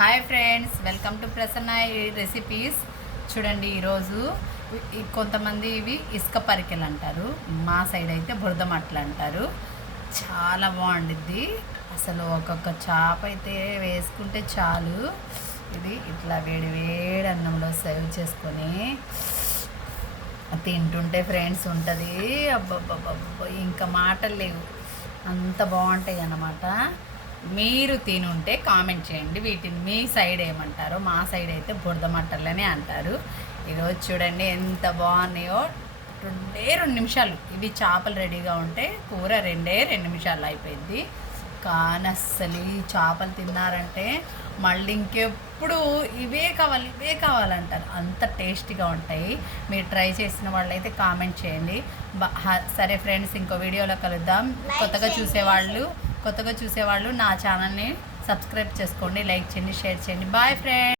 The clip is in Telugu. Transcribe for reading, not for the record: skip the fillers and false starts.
Hi friends, welcome to Prasanna recipes. చూడండి, ఈరోజు కొంతమంది ఇవి ఇసుక పరికెలు అంటారు, మా సైడ్ అయితే బురద మట్టలు అంటారు. చాలా బాగుండిద్ది అసలు. ఒక్కొక్క చేప అయితే వేసుకుంటే చాలు. ఇది ఇట్లా వేడి వేడి అన్నంలో సర్వ్ చేసుకొని తింటుంటే ఫ్రెండ్స్ ఉంటుంది. అబ్బబ్బబ్బబ్బ, ఇంకా మాటలు లేవు, అంత బాగుంటాయి అన్నమాట. మీరు తినుంటే కామెంట్ చేయండి, వీటిని మీ సైడ్ ఏమంటారో. మా సైడ్ అయితే బురద మట్టలనే అంటారు. ఈరోజు చూడండి ఎంత బాగున్నాయో. 2 నిమిషాలు ఇవి చేపలు రెడీగా ఉంటే కూర 2 నిమిషాలు అయిపోయింది. కానీ అస్సలు ఈ చేపలు తిన్నారంటే మళ్ళీ ఇంకెప్పుడు ఇవే కావాలంటారు, అంత టేస్టీగా ఉంటాయి. మీరు ట్రై చేసిన వాళ్ళైతే కామెంట్ చేయండి. సరే ఫ్రెండ్స్, ఇంకో వీడియోలో కలుద్దాం. కొత్తగా చూసేవాళ్ళు నా ఛానల్ని సబ్స్క్రైబ్ చేసుకోండి, లైక్ చేయండి, షేర్ చేయండి. Bye friends.